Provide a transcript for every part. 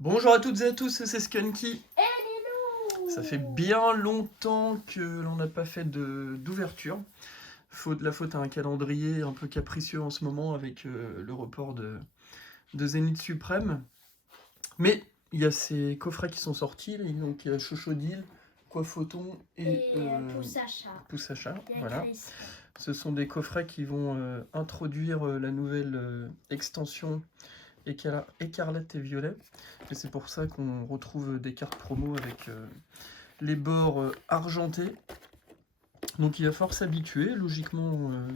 Bonjour à toutes et à tous, c'est Skunky. Hello. Ça fait bien longtemps que l'on n'a pas fait d'ouverture. La faute à un calendrier un peu capricieux en ce moment avec le report de Zénith Suprême. Mais il y a ces coffrets qui sont sortis, donc il y a Chochodil, Coiffoton et Poussacha. Voilà. Ce sont des coffrets qui vont introduire la nouvelle extension écarlate et violet, et c'est pour ça qu'on retrouve des cartes promo avec les bords argentés. Donc il va falloir s'habituer, logiquement on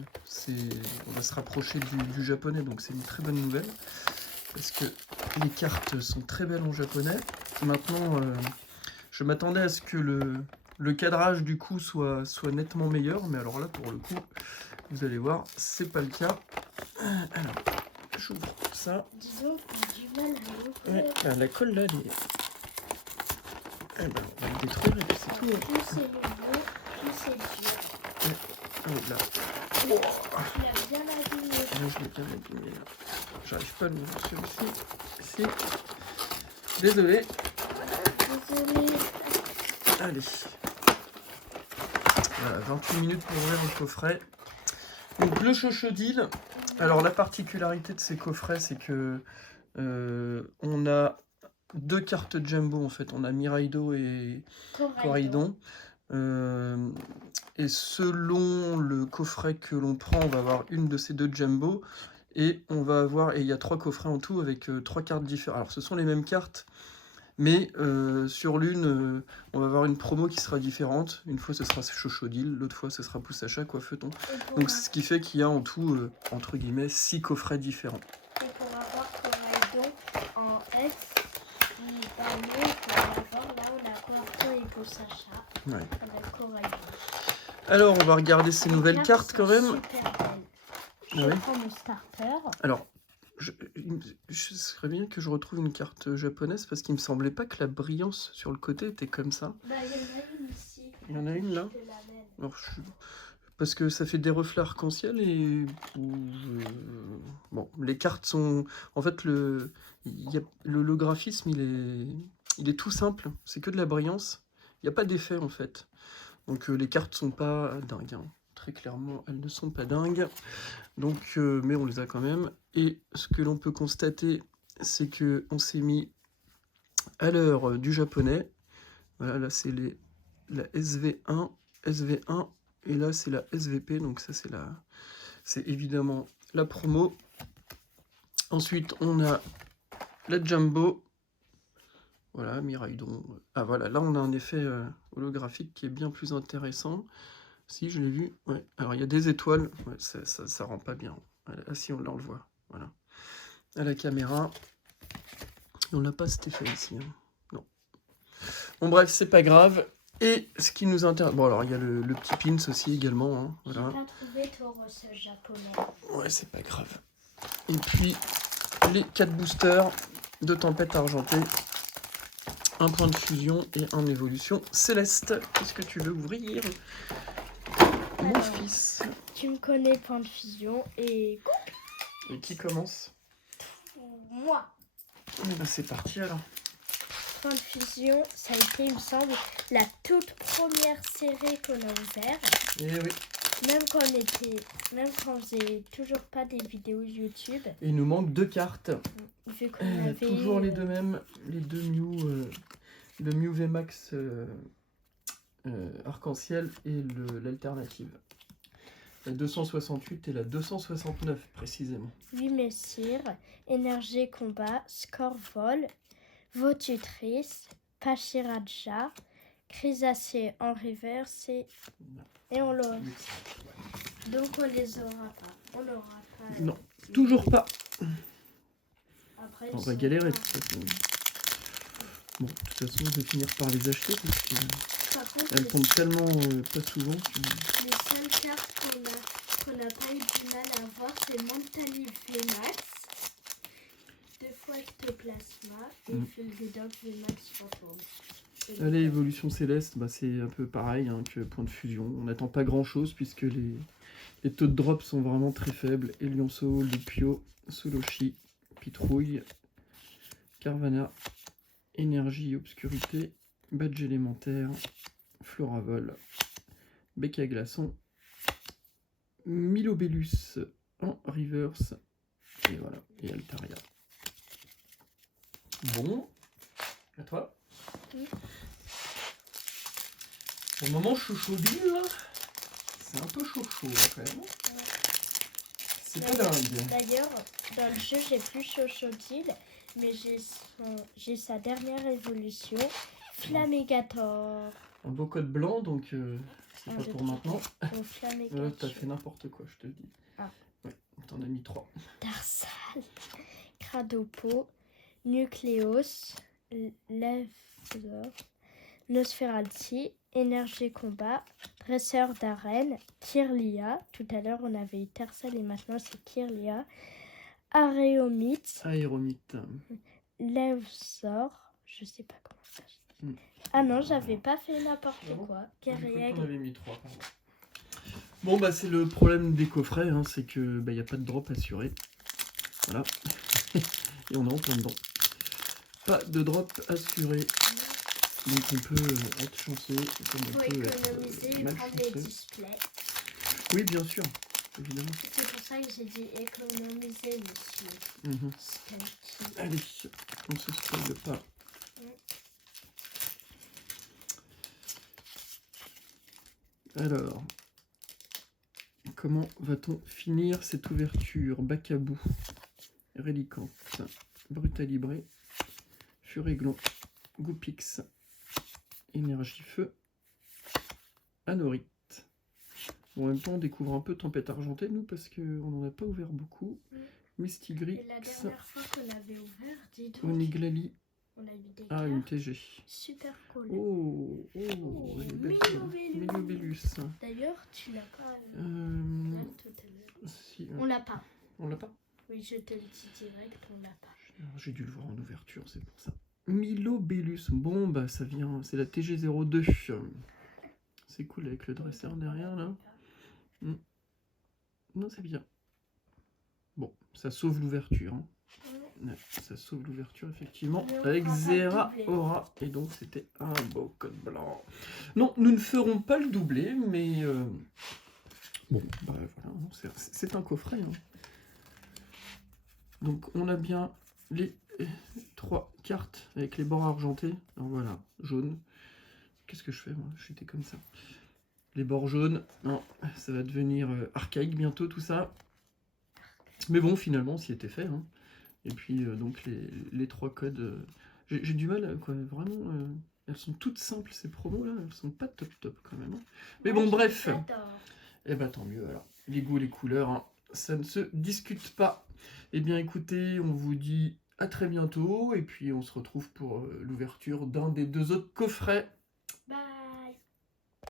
va se rapprocher du japonais, donc c'est une très bonne nouvelle, parce que les cartes sont très belles en japonais. Maintenant, je m'attendais à ce que le cadrage du coup soit nettement meilleur, mais alors là pour le coup, vous allez voir, c'est pas le cas. Alors, j'ouvre ça. Disons que j'ai du mal à l'ouvrir. Ouais, la colle là, elle est... Eh ben, on va le détruire et puis c'est tout. Plus c'est nouveau, plus c'est dur. Oh là. Tu l'as bien abîmé. Là, je l'ai bien abîmé. J'arrive pas à l'ouvrir celui-ci. Si. Désolé. Désolée. Allez. Voilà, 28 minutes pour ouvrir le coffret. Donc le Chochodil. Alors la particularité de ces coffrets, c'est que on a deux cartes Jumbo en fait. On a Miraido et Coraidon. Et selon le coffret que l'on prend, on va avoir une de ces deux Jumbo. Et on va avoir, et il y a 3 coffrets en tout avec 3 cartes différentes. Alors ce sont les mêmes cartes, mais sur l'une, on va avoir une promo qui sera différente. Une fois ce sera Chochodil, l'autre fois ce sera Poussacha, Coiffoton. Donc ce qui fait qu'il y a en tout, entre guillemets, 6 coffrets différents. Et pour avoir Coraidon en S, qui permet pour avoir, là on a Coraidon et Poussacha. Ouais. Avec Coraidon. Alors on va regarder ces nouvelles cartes quand même. Super belle. Je Ouais. prends mon starter. Alors, ce serait bien que je retrouve une carte japonaise parce qu'il me semblait pas que la brillance sur le côté était comme ça. Bah, il y en a une ici. Il y en a une là. Je te l'amène. Alors, parce que ça fait des reflets arc-en-ciel et bon, les cartes sont en fait le graphisme il est tout simple, c'est que de la brillance, il n'y a pas d'effet en fait. Donc les cartes sont pas dingues, hein. Très clairement, elles ne sont pas dingues. Donc, mais on les a quand même. Et ce que l'on peut constater, c'est que on s'est mis à l'heure du japonais. Voilà, là c'est la SV1, SV1, et là c'est la SVP. Donc ça c'est évidemment la promo. Ensuite on a la Jumbo. Voilà, Miraidon. Ah voilà, là on a un effet holographique qui est bien plus intéressant. Si, je l'ai vu. Ouais. Alors, il y a des étoiles. Ouais, ça rend pas bien. Ah, si, là, on le voit. Voilà. À la caméra. On n'a pas cet effet ici. Hein. Non. Bon, bref, c'est pas grave. Et ce qui nous intéresse... Bon, alors, il y a le petit pins aussi, également. Hein. Voilà. J'ai pas trouvé ton ce japonais. Ouais, c'est pas grave. Et puis, les 4 boosters de tempête argentée. Un point de fusion et un évolution céleste. Qu'est-ce que tu veux ouvrir ? Mon Alors, fils. Tu me connais, point de fusion et Et qui commence ? moi. Et ben c'est parti alors. Point de fusion, ça a été, il me semble, la toute première série qu'on a ouverte. Et oui. Même quand on faisait toujours pas des vidéos YouTube. Et il nous manque 2 cartes. Vu qu'on avait Toujours les deux mêmes, les deux Mew, le Mew VMAX arc-en-ciel et l'alternative. La 268 et la 269 précisément. 8 messires, énergie combat, score vol, votutrice, Pachiraja, Crisacée en reverse et on l'aura. Donc on les aura pas. On l'aura pas. Non, toujours pas. Après, On va galérer de toute façon. Bon, de toute façon, je vais finir par les acheter parce qu'elles tombent tellement pas souvent. Les seules cartes qu'on n'a pas eu du mal à voir, c'est Mentally VMAX, 2 fois Ectoplasma et Fulgudok VMAX Fantôme. Allez, évolution céleste, bah, c'est un peu pareil hein, que point de fusion. On n'attend pas grand chose puisque les taux de drop sont vraiment très faibles. Elionso, Lupio, Soloshi, Pitrouille, Carvana énergie, obscurité, badge élémentaire, Floravol, bec à glaçon, Milobellus en reverse, et voilà, et Altaria. Bon, à toi. Pour le moment, chouchoudine, là, c'est un peu chaud quand même. C'est pas dingue. D'ailleurs, dans le jeu, j'ai plus Chochodile, mais j'ai sa dernière évolution, Flamégator. Un beau code blanc, donc c'est pas pour maintenant. T'as fait n'importe quoi, je te le dis. Ah. Ouais, t'en as mis 3. Tarsal, Cradopo, Nucléos, Lèvre, Nosferalti, Énergie Combat, Dresseur d'arène, Kirlia. Tout à l'heure, on avait eu Tarsal et maintenant c'est Kirlia. Aéromite, Levzor, je sais pas comment ça se dit. Ah non, j'avais pas fait n'importe quoi. On avait mis 3, pardon. Bon, bah c'est le problème des coffrets, hein, c'est que bah, y a pas de drop assuré. Voilà. Et on est en plein dedans. Pas de drop assuré. Donc on peut être chanceux, comme on peut être malchanceux. Oui, bien sûr, évidemment. C'est pour ça que j'ai dit économiser le Allez, on se spoile pas. Alors, comment va-t-on finir cette ouverture? Bacabou, Rélicante, Brutalibré, Furéglon, Goupix, Énergie Feu, Anorite. Bon, en même temps, on découvre un peu Tempête Argentée, nous, parce qu'on n'en a pas ouvert beaucoup. Mystigrix. Et la dernière fois qu'on avait ouvert, dis donc. Oniglali. On a eu des cartes. Une TG. Super cool. Milobellus. D'ailleurs, tu l'as pas. Si, on l'a pas. On l'a pas? Oui, je te le dis direct, on l'a pas. J'ai dû le voir en ouverture, c'est pour ça. Milobellus. Bon, bah ça vient. C'est la TG02. C'est cool avec le dresseur derrière là. Non, c'est bien. Bon, ça sauve l'ouverture. Hein. Ouais, ça sauve l'ouverture, effectivement. Avec Zera Aura. Et donc, c'était un beau code blanc. Non, nous ne ferons pas le doublé, mais... Bon, bah voilà, c'est un coffret. Hein. Donc, on a bien les 3 cartes avec les bords argentés. Alors voilà, jaune. Qu'est-ce que je fais, moi? J'étais comme ça. Les bords jaunes, non, ça va devenir archaïque bientôt tout ça. Mais bon, finalement, c'y était fait. Hein. Et puis, donc, les 3 codes... J'ai du mal, quoi, vraiment... elles sont toutes simples, ces promos-là. Elles sont pas top quand même. Hein. Mais bon, bref. Eh ben, tant mieux, alors. Les goûts, les couleurs, hein, ça ne se discute pas. Eh bien, écoutez, on vous dit à très bientôt. Et puis, on se retrouve pour l'ouverture d'un des 2 autres coffrets. Bye.